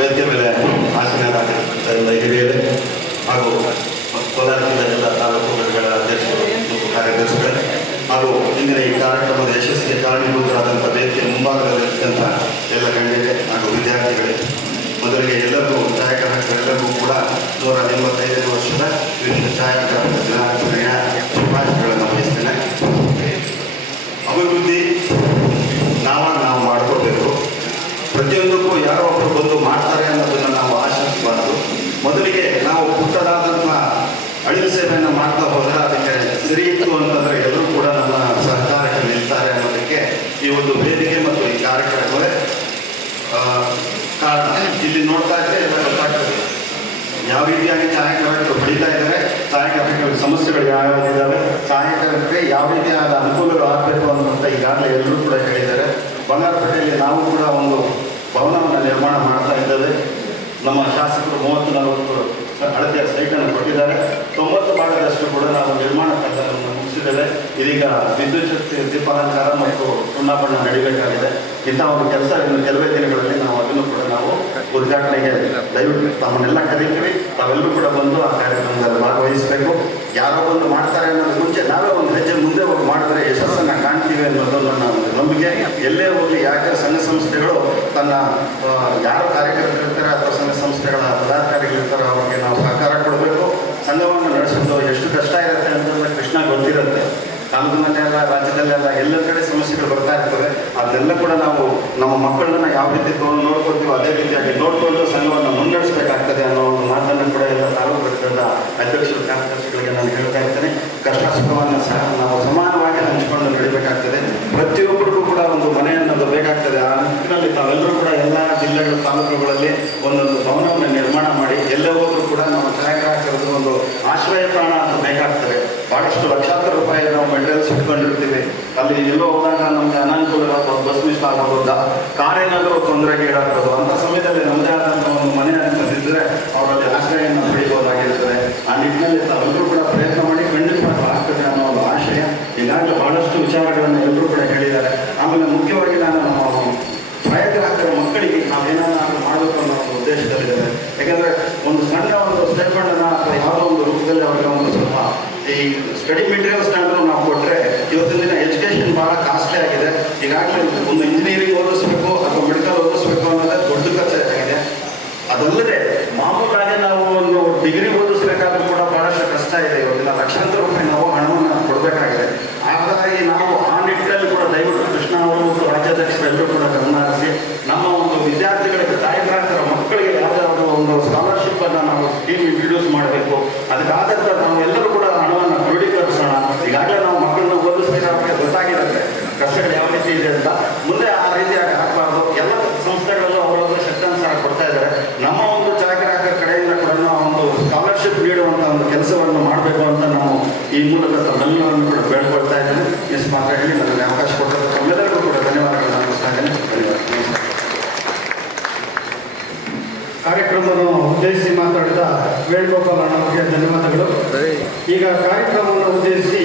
ವೇದಿಕೆ ಮೇಲೆ ಆಸೀನರಾಗಿರುವಂಥ ಹಿರಿಯರೇ ಹಾಗೂ ಕೋಲಾರ ಜಿಲ್ಲೆಯ ತಾಲೂಕುಗಳ ಅಧ್ಯಕ್ಷರು ಮತ್ತು ಕಾರ್ಯದರ್ಶಿಗಳು ಹಾಗೂ ಇಂದಿನ ಈ ಕಾರ್ಯಕ್ರಮದ ಯಶಸ್ಸಿಗೆ ಕಾರಣೀಭೂತರಾದಂಥ ವೇದಿಕೆ ಮುಂಭಾಗದಲ್ಲಿರ್ತಕ್ಕಂಥ ಎಲ್ಲ ಗಣ್ಯರೇ ಹಾಗೂ ವಿದ್ಯಾರ್ಥಿಗಳೇ, ಮೊದಲಿಗೆ ಎಲ್ಲರಿಗೂ ಛಾಯಾಗ್ರಾಹಕರೆಲ್ಲರಿಗೂ ಕೂಡ 185ನೇ ವರ್ಷದ ವಿಶ್ವ ಛಾಯಾಗ್ರಾಹಕ ದಿನಾಚರಣೆಯ ಶುಭಾಶಯಗಳನ್ನು ವಹಿಸ್ತೇನೆ. ಅಭಿವೃದ್ಧಿ ನಾವು ಮಾಡ್ಕೋಬೇಕು. ಪ್ರತಿಯೊಂದಕ್ಕೂ ಯಾರೋ ಒಬ್ಬರು ಬಂದು ಮಾಡ್ತಾರೆ ಅನ್ನೋದನ್ನು ನಾವು ಆಶಿಸಬಾರ್ದು. ಮೊದಲಿಗೆ ನಾವು ಪುಟ್ಟದಾದಂಥ ಅಳಿಲು ಸೇವೆಯನ್ನು ಮಾಡ್ತಾ ಹೋದರೆ ಅದಕ್ಕೆ ಸರಿ ಇತ್ತು ಅಂತಂದರೆ ಎಲ್ಲರೂ ಕೂಡ ನಮ್ಮ ಸಹಕಾರಕ್ಕೆ ನಿಲ್ತಾರೆ ಅನ್ನೋದಕ್ಕೆ ಈ ಒಂದು ವೇದಿಕೆ ಮತ್ತು ಈ ಕಾರ್ಯಕ್ರಮವೇ ಕಾರಣ. ಇಲ್ಲಿ ನೋಡ್ತಾ ಇದ್ದರೆ ಎಲ್ಲ ಗೊತ್ತಾಗ್ತದೆ ಯಾವ ರೀತಿಯಾಗಿ ಛಾಯಾಗ್ರಾಹಕರು ಬೆಳೀತಾ ಇದ್ದಾರೆ, ಛಾಯಾಗ್ರಾಹಕರ ಸಮಸ್ಯೆಗಳು ಯಾವ್ಯಾವಿದ್ದಾವೆ, ಛಾಯಾಗ್ರಾಹಕರಿಗೆ ಯಾವ ರೀತಿಯಾದ ಅನುಕೂಲಗಳು ಆಗಬೇಕು ಅನ್ನೋಂಥ ಈಗಾಗಲೇ ಎಲ್ಲರೂ ಕೂಡ ಹೇಳಿದ್ದಾರೆ. ಬಂಗಾರಪೇಟೆಯಲ್ಲಿ ನಾವು ಕೂಡ ಒಂದು ಭವನವನ್ನು ನಿರ್ಮಾಣ ಮಾಡ್ತಾ ಇದ್ದೇವೆ. ನಮ್ಮ ಶಾಸಕರು 30-40 ಅಳತೆಯ ಸೈಟನ್ನು ಕೊಟ್ಟಿದ್ದಾರೆ. 90 ಭಾಗದಷ್ಟು ಕೂಡ ನಾವು ನಿರ್ಮಾಣ ಕಾರ್ಯವನ್ನು ಮುಗಿಸಿದ್ದೇವೆ. ಇದೀಗ ವಿದ್ಯುತ್ ಶಕ್ತಿ ದೀಪಾಲಂಕಾರ ಮತ್ತು ಸುಣ್ಣಬಣ್ಣ ನಡೀಬೇಕಾಗಿದೆ. ಇಂಥ ಒಂದು ಕೆಲಸ ಇನ್ನು ಕೆಲವೇ ದಿನಗಳಲ್ಲಿ ನಾವು ಅದನ್ನು ಕೂಡ ನಾವು ಉದ್ಘಾಟನೆಗೆ ದಯವಿಟ್ಟು ತಮ್ಮನ್ನೆಲ್ಲ ಕರೀತೀವಿ. ತಾವೆಲ್ಲರೂ ಕೂಡ ಬಂದು ಆ ಕಾರ್ಯಕ್ರಮದಲ್ಲಿ ಭಾಗವಹಿಸಬೇಕು. ಯಾರೋ ಬಂದು ಮಾಡ್ತಾರೆ ಅನ್ನೋದು ಮುಂಚೆ ನಾವೇ ಒಂದು ಹೆಜ್ಜೆ ಮುಂದೆ ಹೋಗಿ ಮಾಡಿದ್ರೆ ಯಶಸ್ಸನ್ನು ಕಾಣ್ತೀವಿ ಅನ್ನೋದು ನನ್ನ ನಂಬಿಕೆ. ಎಲ್ಲೇ ಹೋಗಲಿ, ಯಾಕೆ ಸಂಘ ಸಂಸ್ಥೆಗಳು ತನ್ನ ಯಾರು ಕಾರ್ಯಕರ್ತರಿರ್ತಾರೆ ಅಥವಾ ಸಂಘ ಸಂಸ್ಥೆಗಳ ಪದಾಧಿಕಾರಿಗಳಿರ್ತಾರೆ ಅವ್ರಿಗೆ ನಾವು ಸಹಕಾರ ಕೊಡಬೇಕು. ಸಂಘವನ್ನು ನಡೆಸೋದು ಎಷ್ಟು ಕಷ್ಟ ಇರುತ್ತೆ ಅಂತಂದರೆ ಕೃಷ್ಣ ಗೊತ್ತಿರುತ್ತೆ. ತಾಲೂಕಿನಲ್ಲೆಲ್ಲ ರಾಜ್ಯದಲ್ಲೆಲ್ಲ ಎಲ್ಲ ಕಡೆ ಸಮಸ್ಯೆಗಳು ಬರ್ತಾ ಇರ್ತವೆ. ಅದನ್ನೆಲ್ಲ ಕೂಡ ನಾವು ನಮ್ಮ ಮಕ್ಕಳನ್ನ ಯಾವ ರೀತಿ ನೋಡ್ಕೊಳ್ತೀವೋ ಅದೇ ರೀತಿಯಾಗಿ ನೋಡಿಕೊಂಡು ಸಂಘವನ್ನು ಮುನ್ನಡೆಸಬೇಕಾಗ್ತದೆ ಅನ್ನೋ ಒಂದು ಮಾತನ್ನು ಕೂಡ ಎಲ್ಲ ತಾಲೂಕು ಘಟಕದ ಅಧ್ಯಕ್ಷರು ಕಾರ್ಯದರ್ಶಿಗಳಿಗೆ ನಾನು ಹೇಳ್ತಾ ಇರ್ತೇನೆ. ಕಷ್ಟ ಸುಖವನ್ನು ಸಹ ನಾವು ಸಮಾನವಾಗಿ ಹಂಚಿಕೊಂಡು ನಡೀಬೇಕಾಗ್ತದೆ. ಪ್ರತಿಯೊಬ್ಬರಿಗೂ ಕೂಡ ಒಂದು ಮನೆ ಅನ್ನೋದು ಬೇಕಾಗ್ತದೆ. ಆ ನಿಟ್ಟಿನಲ್ಲಿ ತಾವೆಲ್ಲರೂ ಕೂಡ ಎಲ್ಲ ಜಿಲ್ಲೆಗಳ ತಾಲೂಕುಗಳಲ್ಲಿ ಒಂದೊಂದು ಭವನವನ್ನು ನಿರ್ಮಾಣ ಮಾಡಿ ಎಲ್ಲೇ ಹೋದರೂ ಕೂಡ ನಾವು ಛಾಯಾಗ್ರಾಹಕರದ್ದು ಒಂದು ಆಶ್ರಯ ತಾಣ ಅಂತ ಬೇಕಾಗ್ತದೆ. ಭಾಳಷ್ಟು ಲಕ್ಷಾಂತರ ರೂಪಾಯಿ ನಾವು ಮೆಟೀರಿಯಲ್ಸ್ ಇಟ್ಕೊಂಡಿರ್ತೀವಿ. ಅಲ್ಲಿ ಎಲ್ಲೋ ಹೋದಾಗ ನಮಗೆ ಅನಾನುಕೂಲವಾಗ್ಬೋದು, ಬಸ್ ಮಿಸ್ ಆಗ್ಬೋದು, ಕಾರೇನಾದರೂ ತೊಂದರೆಗೆ ಈಡಾಗ್ಬೋದು. ಅಂಥ ಸಮಯದಲ್ಲಿ ನಮ್ಮದೇ ಆದಂಥ ಒಂದು ಮನೆ ಅಂತಂದಿದ್ದರೆ ಅವರಲ್ಲಿ ಆಶ್ರಯವನ್ನು ಪಡೆಯಬಹುದಾಗಿರ್ತದೆ. ಆ ನಿಟ್ಟಿನಲ್ಲಿ ತಾವೆಲ್ಲರೂ ಕೂಡ ಪ್ರಯತ್ನ ಮಾಡಿ ಖಂಡಿತವಾಗಿ ಆಗ್ತದೆ ಅನ್ನೋ ಒಂದು ಆಶಯ. ಈಗಾಗಲೇ ಭಾಳಷ್ಟು ವಿಚಾರಗಳನ್ನು ಎಲ್ಲರೂ ಕೂಡ ಹೇಳಿದ್ದಾರೆ. ಆಮೇಲೆ ಮುಖ್ಯವಾಗಿ ನಾನು ನಮ್ಮ ಛಾಯಾಗ್ರಾಹಕರ ಮಕ್ಕಳಿಗೆ ನಾವೇನಾದರೂ ಮಾಡಬೇಕು ಅನ್ನೋ ಒಂದು ಉದ್ದೇಶದಲ್ಲಿದ್ದಾರೆ. ಯಾಕೆಂದರೆ ಒಂದು ಸಣ್ಣ ಒಂದು ಸ್ಟೈಪಂಡನ್ನು ಅಥವಾ ಯಾವುದೋ ಒಂದು ರೂಪದಲ್ಲಿ ಅವರಿಗೆ ಒಂದು ಸ್ವಲ್ಪ ಈ ಸ್ಟಡಿ ಮೆಟೀರಿಯಲ್ಸ್ನಾದರೂ ನಾವು ಕೊಟ್ಟರೆ, ಇವತ್ತಿನ ದಿನ ಎಜುಕೇಷನ್ ಭಾಳ ಕಾಸ್ಟ್ಲಿ ಆಗಿದೆ. ಈಗಾಗಲೇ ಒಂದು ಇಂಜಿನಿಯರಿಂಗ್ ಓದಿಸ್ಬೇಕು ಅಥವಾ ಮೆಡಿಕಲ್ ಓದಿಸ್ಬೇಕು ಅನ್ನೋದೇ ದೊಡ್ಡ ಖರ್ಚು ಆಗಿದೆ. ಅದಲ್ಲದೆ ಮಾಮೂಲಾಗಿ ನಾವು ಒಂದು ಡಿಗ್ರಿ ಓದಿಸ್ಬೇಕಾದ್ರೂ ಕೂಡ ಭಾಳಷ್ಟು ಕಷ್ಟ ಇದೆ. ಇವತ್ತಿನ ಲಕ್ಷಾಂತರ ರೂಪಾಯಿ ನಾವು ಹಣವನ್ನು ಕೊಡಬೇಕಾಗಿದೆ. ಹಾಗಾಗಿ ನಾವು ಆ ನಿಟ್ಟಿನಲ್ಲಿ ಕೂಡ ದಯವಿಟ್ಟು ಕೃಷ್ಣ ಅವರು ಮತ್ತು ರಾಜ್ಯಾಧ್ಯಕ್ಷರೆಲ್ಲರೂ ಕೂಡ ಗಮನ ಹರಿಸಿ ನಮ್ಮ ಒಂದು ವಿದ್ಯಾರ್ಥಿಗಳಿಗೆ, ಛಾಯಾಗ್ರಾಹಕರ ಮಕ್ಕಳಿಗೆ ಯಾವುದಾದ್ರು ಒಂದು ಸ್ಕಾಲರ್ಶಿಪ್ಪನ್ನು ನಾವು ಸ್ಕೀಮ್ ಇಂಟ್ರೊಡ್ಯೂಸ್ ಮಾಡಬೇಕು. ಅದಕ್ಕಾದಂಥ ನಾವು ಎಲ್ಲರೂ ಕೂಡ ಹಣವನ್ನು ಕ್ರೋಢೀಕರಿಸೋಣ. ಈಗಾಗಲೇ ನಾವು ಮಕ್ಕಳನ್ನ ಓದಿಸ್ಬೇಕಾದ್ರೆ ಗೊತ್ತಾಗಿರುತ್ತೆ ಕಷ್ಟಗಳು ಯಾವ ರೀತಿ ಇದೆ ಅಂತ. ಮುಂದೆ ಆ ರೀತಿಯಾಗಿ ಆಗಬಾರ್ದು. ಎಲ್ಲ ಸಂಸ್ಥೆಗಳಲ್ಲೂ ಅವರವರ ಶಕ್ತಾನುಸಾರ ಕೊಡ್ತಾ ಇದ್ದಾರೆ. ನಮ್ಮ ಒಂದು ಛಾಯಾಗ್ರಾಹಕರ ಕಡೆಯಿಂದ ಕೂಡ ನಾವು ಒಂದು ಸ್ಕಾಲರ್ಶಿಪ್ ನೀಡುವಂಥ ಒಂದು ಕೆಲಸವನ್ನು ಮಾಡಬೇಕು ಅಂತ ನಾವು ಈ ಮೂಲಕ ತಮ್ಮೆಲ್ಲರನ್ನು ಕೂಡ ಬೇಡ್ಕೊಳ್ತಾ ಇದ್ದೇನೆ. ಇಷ್ಟು ಮಾತ್ರ ಹೇಳಿ ನನಗೆ ಅವಕಾಶ ಕೊಟ್ಟರೆ ತಮ್ಮೆಲ್ಲರಿಗೂ ಕೂಡ ಧನ್ಯವಾದಗಳನ್ನು ಅರ್ಪಿಸ್ತಾ ಇದ್ದೇನೆ. ಧನ್ಯವಾದ. ಕಾರ್ಯಕ್ರಮವನ್ನು ಉದ್ದೇಶಿಸಿ ಮಾತಾಡಿದ ವೇಣುಗೋಪಾಲ್ ಅಣ್ಣವರಿಗೆ ಧನ್ಯವಾದಗಳು. ಈಗ ಕಾರ್ಯಕ್ರಮವನ್ನು ಉದ್ದೇಶಿಸಿ